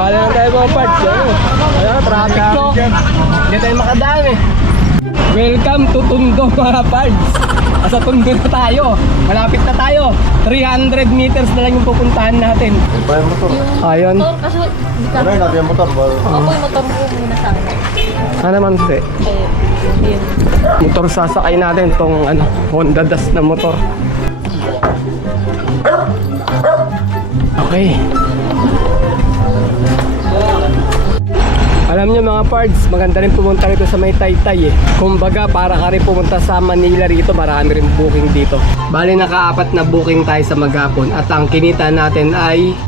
Bala lang tayo mga parts. Ayan, traffic ko. Hindi tayo makadaan eh. Welcome to Tondo mga parts. Sa Tondo na tayo. Malapit na tayo. 300 meters na lang yung pupuntahan natin. Ayun. Kasi hindi ka... Ano yun natin yung motor? Ako yung motor ko muna sa akin. Ano naman si? Yun. Motor sasakay natin tong Honda Das na motor. Okay. Alam niyo mga parts, maganda rin pumunta rito sa may Taytay eh. Kumbaga para ka rin pumunta sa Manila rito, marami rin booking dito. Bali naka-4 na booking tayo sa maghapon at ang kinita natin ay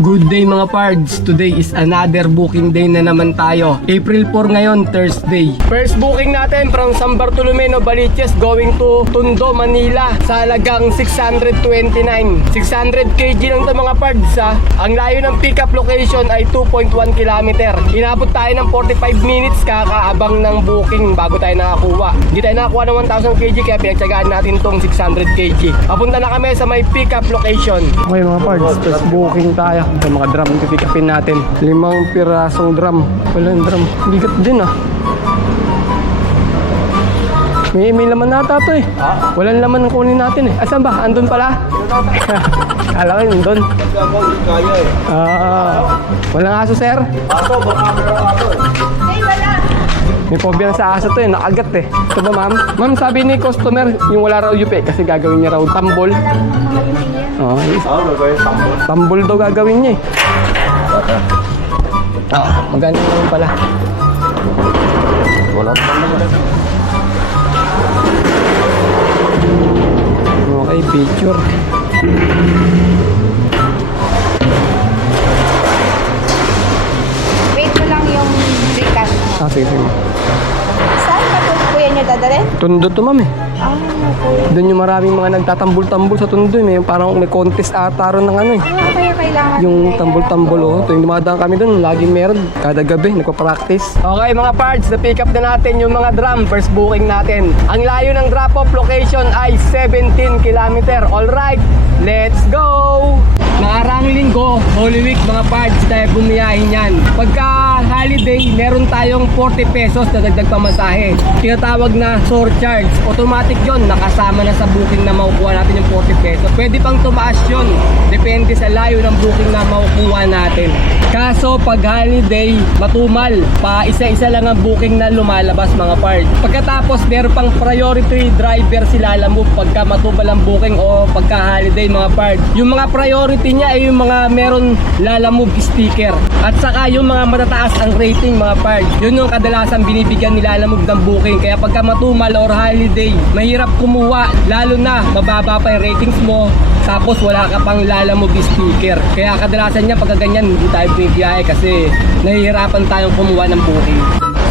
good day mga pards. Today is another booking day na naman tayo. April 4 ngayon, Thursday. First booking natin from San Bartolome, Novaliches going to Tondo, Manila sa halagang 629. 600 kg lang to mga pards ha. Ang layo ng pick up location ay 2.1 km. Inabot tayo ng 45 minutes kakaabang ng booking bago tayo nakakuha. Hindi tayo nakakuha ng 1,000 kg kaya pinagtsagaan natin tong 600 kg. Papunta na kami sa may pick up location. Okay mga pards, first booking tayo. Ito mga drum pick upin natin. 5 pirasong drum. Walang drum. Bigat din ah. May laman nata to eh. Walang laman ang kunin natin eh. Asan ba? Andun pala? Kala ko yun doon. Kaya eh. Walang aso sir? Aso, baka meron aso eh. May phobia sa aso to eh. Nakagat eh. Ito ba ma'am? Ma'am sabi ni customer yung wala raw yupi kasi gagawin niya raw tambol. Oo. Gagawin tambol. Tambol daw gagawin niya eh. Maganda naman pala. Wala pa naman. Okay, picture. Wait mo lang yung Gcash mo. Sige. Saan ka po kuya niyo dadalhin? Tondo to ma'am eh. Okay. Doon yung maraming mga nagtatambol-tambol sa Tondo eh. Parang may contest ata ron ng ano eh. Ano kaya kailangan? Yung tambol-tambol oh. Ito yung dumadaan kami doon. Laging meron. Kada gabi, nagpa-practice. Okay mga parts, na-pick up na natin yung mga drum. First booking natin. Ang layo ng drop-off location ay 17 km. Alright, let's go! Nakarang linggo, Holy Week mga parts, tayo bumiyahin yan. Pagka holiday, meron tayong 40 pesos na dagdag pamasahe. Tinatawag na surcharge. Automatic yon, nakasama na sa booking na makukuha natin yung 40 pesos. Pwede pang tumaas yun. Depende sa layo ng booking na makukuha natin. Kaso pag holiday, matumal. Pa isa-isa lang ang booking na lumalabas mga parts. Pagkatapos, meron pang priority driver sila alam mo pagka matumal ang booking o pagka holiday mga parts. Yung mga priority niya ay yung mga meron lalamove sticker. At saka yung mga matataas ang rating mga parts. Yun yung kadalasan binibigyan nila lalamove ng booking. Kaya pagka matumal or holiday, mahirap kumuha. Lalo na mababa pa yung ratings mo. Tapos wala ka pang lalamove sticker. Kaya kadalasan niya pagka ganyan hindi tayo binibiyahe kasi nahihirapan tayong kumuha ng booking.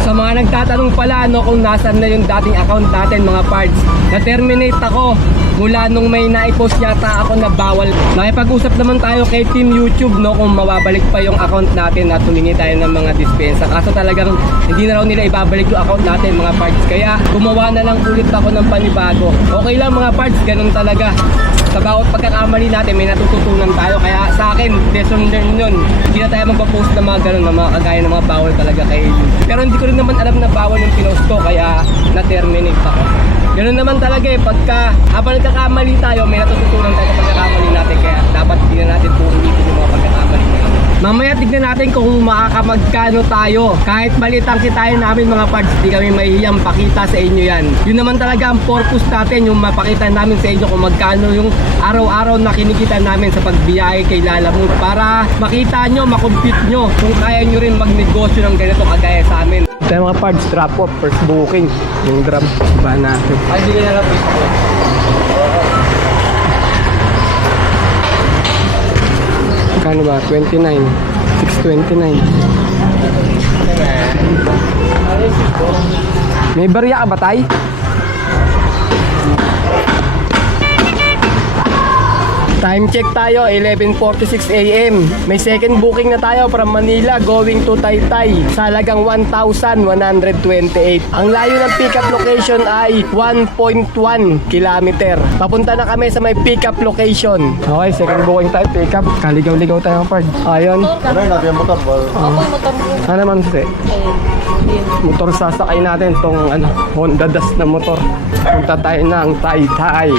Sa mga nagtatanong pala kung nasan na yung dating account natin mga parts, na-terminate ako mula nung may na-post yata ako na bawal. Nakipag-usap naman tayo kay Team YouTube kung mababalik pa yung account natin at humingi tayo ng mga dispensa. Kaso talagang hindi na raw nila ibabalik yung account natin mga parts. Kaya gumawa na lang ulit ako ng panibago. Okay lang mga parts, ganun talaga. Sa bawat pagkakamali natin may natututunan tayo. Kaya sa akin, lesson learned yun. Hindi na tayo magpa-post ng mga ganun, na mga kagaya ng mga bawal talaga kay YouTube. Pero hindi ko rin naman alam na bawal yung pinost ko kaya na-terminate ako. Ganun naman talaga eh, pagka habang nagkakamali tayo, may natututunan tayo sa pagkakamali natin. Kaya dapat hindi na natin po ulitin yung mga pagkakamali natin. Mamaya tignan natin kung makakamagkano tayo. Kahit maliit ang kitain namin mga parts, di kami mahihiyang pakita sa inyo yan. Yun naman talaga ang purpose natin, yung mapakita namin sa inyo kung magkano yung araw-araw na kinikita namin sa pagbiyahe kay Lalamove. Para makita nyo, makompute nyo kung kaya nyo rin magnegosyo ng ganito kagaya sa amin. Ito yung mga parts, drop off, first booking. Yung drum, ba natin. Ay, hindi na lang po ako. Kano ba? 29. 629. May barya ka ba, tay? Time check tayo, 11:46 AM. May second booking na tayo from Manila going to Taytay sa halagang 1,128. Ang layo ng pickup location ay 1.1 kilometer. Papunta na kami sa may pickup location. Okay, second booking tayo, pickup. Kaligaw-ligaw tayo ng part. Ayun. Ano yun natin yung motor? Motor mo. Ano naman si? Motor sasakay natin tong Honda Dust na motor. Punta tayo ng Taytay.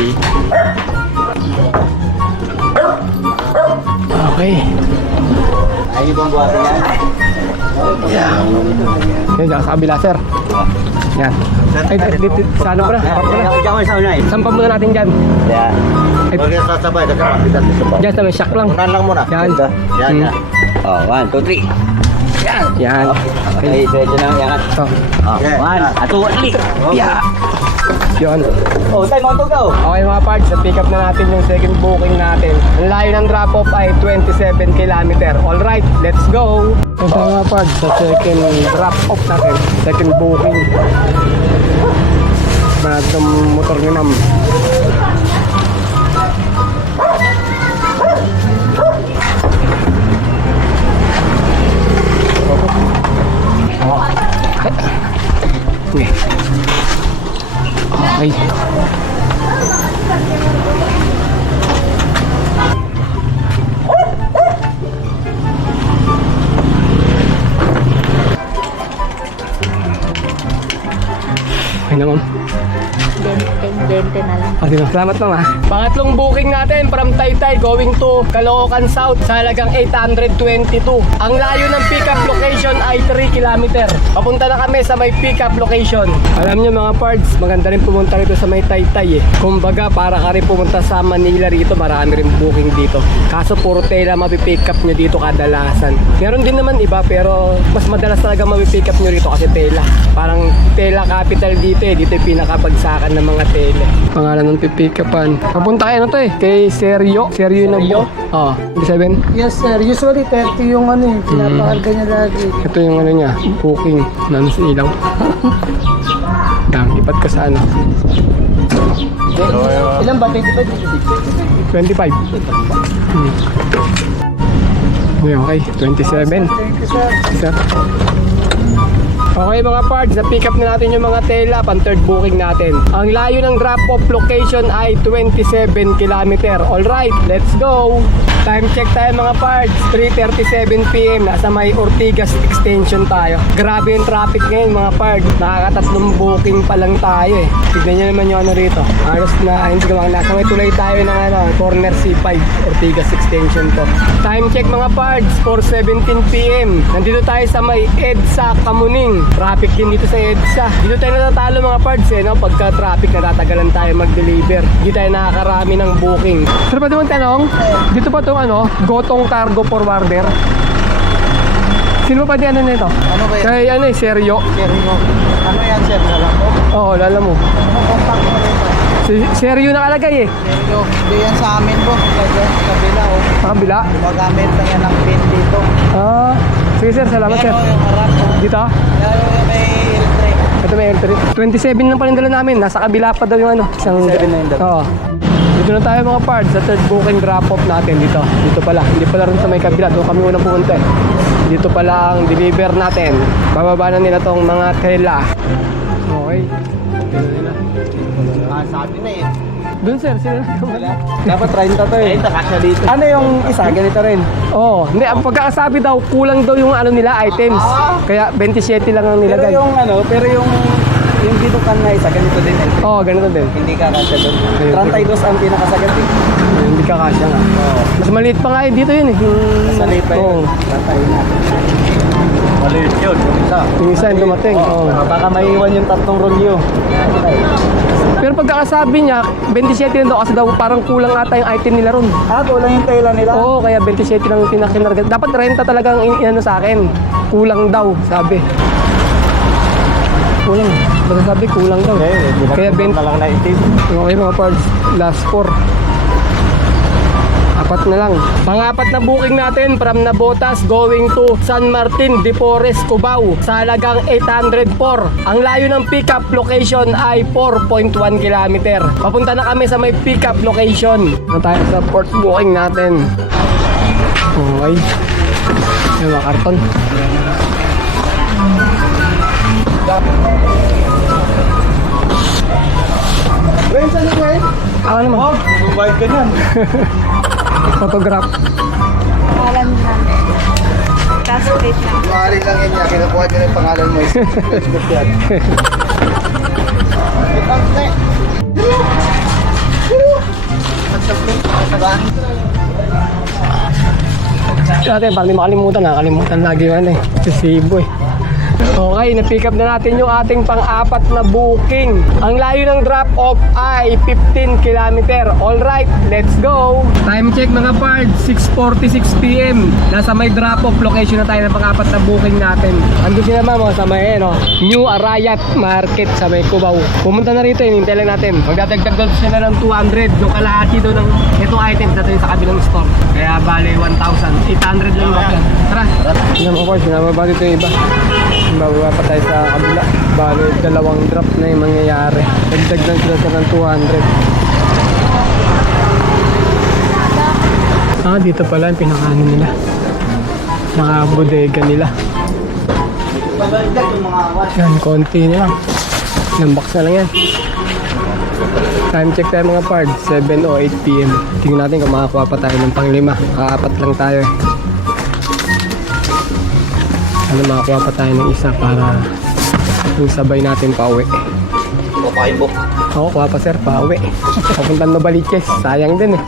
Okay. Ay, ibang buhatin yan. Yan, dyan sa kabila, sir. Yan. Ay, dito, sa ano pa na? Harap pa na. Diyan ko sa una eh. Sampan muna natin dyan. Yan. Huwag yung sasabay kasi mabigat sa sabay. Dyan sa may shock lang. Unan lang muna. Yan. Yan, yan. Oh, 1, 2, 3. Yan. Yan. Okay, diretso na yan. So, Oh, 1, 2, 3. Yeah. yun. Oh, time on to go. Okay mga parts, pick up na natin yung second booking natin. Ang layo ng drop-off ay 27 kilometer. Alright, let's go! Ito mga parts, sa second drop-off natin. Second booking. Manat ng motor ni ma'am. Okay. Okay. Okay na, ma'am. Dente na lang. Okay na. Salamat, ma'am, ha. Pangatlong booking natin from Taytay going to Caloocan South sa halagang 822. Ang layo ng pickup location ay 3 kilometer. Papunta na kami sa may pickup location. Alam niyo mga parts, maganda rin pumunta rito sa may Taytay eh. Kumbaga, para ka rin pumunta sa Manila rito, marami rin booking dito. Kaso puro tela mapipick up nyo dito kadalasan. Meron din naman iba pero mas madalas talaga mapipick up nyo rito kasi tela. Parang tela capital dito eh. Dito yung pinakabagsakan ng mga tela. Pangalan ng pipick upan. Papunta kayo to eh. Kay Seryo. Seryo na po. Oo. 7. Yes sir, usually 30 yung pinapakarga niya lagi. Ito yung niya. Booking. Nandun sa ilaw. Yan. Ipat ka sa ano. Ilan ba? 25? 25. Okay. 27. Thank you sir. Sir. Okay mga parts, na-pick up na natin yung mga tela, pang third booking natin. Ang layo ng drop-off location ay 27 km. Alright, let's go! Time check tayo mga parts, 3:37 PM, nasa may Ortigas Extension tayo. Grabe yung traffic ngayon mga parts, nakakatatlong booking pa lang tayo eh. Tignan nyo naman yung ano rito, halos na, hindi ko nasa may tulay tayo ng corner C5, Ortigas Extension to. Time check mga parts, 4:17 PM, nandito tayo sa may EDSA Kamuning. Traffic din dito sa EDSA. Dito tayo natatalo mga parts eh, no? Pagka traffic, natatagalan tayo mag-deliver. Hindi tayo nakakarami ng booking. Sir, pwede mong tanong? Dito pa itong Gotong Cargo Forwarder. Sino ba pwede nito? Ano ba yan? Kay Seryo. Seryo. Ano yan sir? Alam ko? Oo, lala mo. Ano contact mo rito? Seryo nakalagay eh. Seryo. Hindi yan sa amin po. Sa kabila oh. Sa kabila. Magamit lang yan ng pin dito. Ah, sige sir, salamat sir. Yan o yung harap po. Dito? Yan o yung may L3. Ito may L3. 27 na pala yung dala namin. Nasa kabila pa daw yung isang 27 na yung dala. Oo. Dito na tayo mga parts sa third booking drop-off natin dito. Dito pala. Hindi pala rin sa may kabila. Doon kami unang pumunta eh. Dito pala ang deliver natin. Bababa na nila tong mga tela. Okay. Sabi na eh. Doon sir, sila na. Dapat 30 to eh. 30 kasya dito. Ano yung isa? Ganito rin. Oo. Hindi, ang pagkakasabi daw, kulang daw yung nila items. Kaya 27 lang ang Pero nilagay. yung binukan na isa, ganito din eh. Oo, ganito din. Hindi ka kasya doon. Ayun. 32 ang pinakasagat eh. Hindi ka kasya nga. Mas maliit pa nga yun dito yun eh. Masalit pa Oo. yun. Tatayin natin. Maliit yun. Yung isa. Yung isa yung dumating. Oo. Baka maiwan yung tatlong rolyo. Pero pagkakasabi niya, 27 lang daw kasi daw parang kulang ata yung item nila ron. Kulang yung tela nila. Oo, kaya 27 lang yung pinakinarga. Dapat renta talagang inano sa akin. Kulang daw, sabi. Kulang. Basta sabi, kulang daw. Kaya 20. na lang na itim. Okay mga parts, last 4. Apat na lang. Pang-apat na booking natin from Navotas going to San Martin de Porres, Cubao sa halagang 804. Ang layo ng pickup location ay 4.1 km. Papunta na kami sa may pickup location. Na tayo sa port booking natin. Okay. Yung mga karton. Wait, saan yung wait? Ako naman. Magbayad ka niyan. Photograph. Pangalan namin. Cash rate lang. Maaari lang yan niya. Kinukuha niya yung pangalan mo. Facebook yan. Dati, parang di makalimutan. Nakalimutan lagi yun eh. Si Cebu eh. Okay, na-pick up na natin yung ating pang-apat na booking. Ang layo ng drop-off ay 15 km. Alright, let's go! Time check mga pards, 6:46 PM. Nasa may drop-off location na tayo ng pang-apat na booking natin. Andun sila mga sa may New Arayat Market sa may Cubao. Pumunta na rito, hinintay lang natin. Magdadagdag doon sila ng 200. Yung kalahati doon ng itong items natin sa kabilang store. Kaya bale 1,000. 800 lang yung tara! Yan mga pards, sinama dito yung iba. Bababa pa tayo sa kabila. Bale, dalawang drop na yung mangyayari. Dagdag lang sila ng 200. Dito pala yung pinakaano nila. Naka-bodega nila. Yan, konti na lang. Ilang box na lang yan. Time check tayo mga pards, 7:08 PM. Tingnan natin kung makakuha pa tayo ng pang-5. Kaapat lang tayo eh. Makakuha pa tayo ng isa para yung sabay natin pa uwi. Papakibo. Oo, kuha pa sir, pa uwi. Papuntan Novaliches, sayang din eh.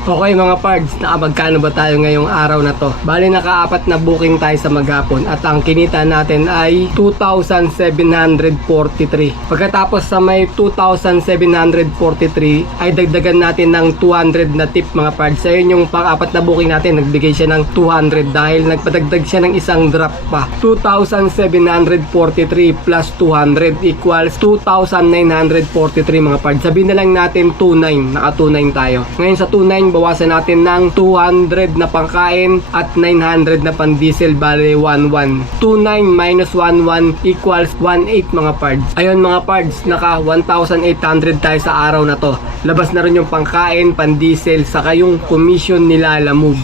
Okay mga pards, nakabagkano ba tayo ngayong araw na to? Bali nakaapat na booking tayo sa maghapon at ang kinita natin ay 2,743. Pagkatapos sa may 2,743 ay dagdagan natin ng 200 na tip mga pards. Ayun yung pang-apat na booking natin, nagbigay siya ng 200 dahil nagpadagdag siya ng isang drop pa. 2,743 plus 200 equals 2,943 mga pards. Sabihin na lang natin 29, naka 29 tayo. Ngayon sa 29 bawasan natin ng 200 na pangkain at 900 na pang diesel, bale 11. 29 minus 11 equals 18 mga pards. Ayun mga pards, naka 1,800 tayo sa araw na to. Labas na rin yung pangkain, pang diesel, saka yung commission nila Lamove.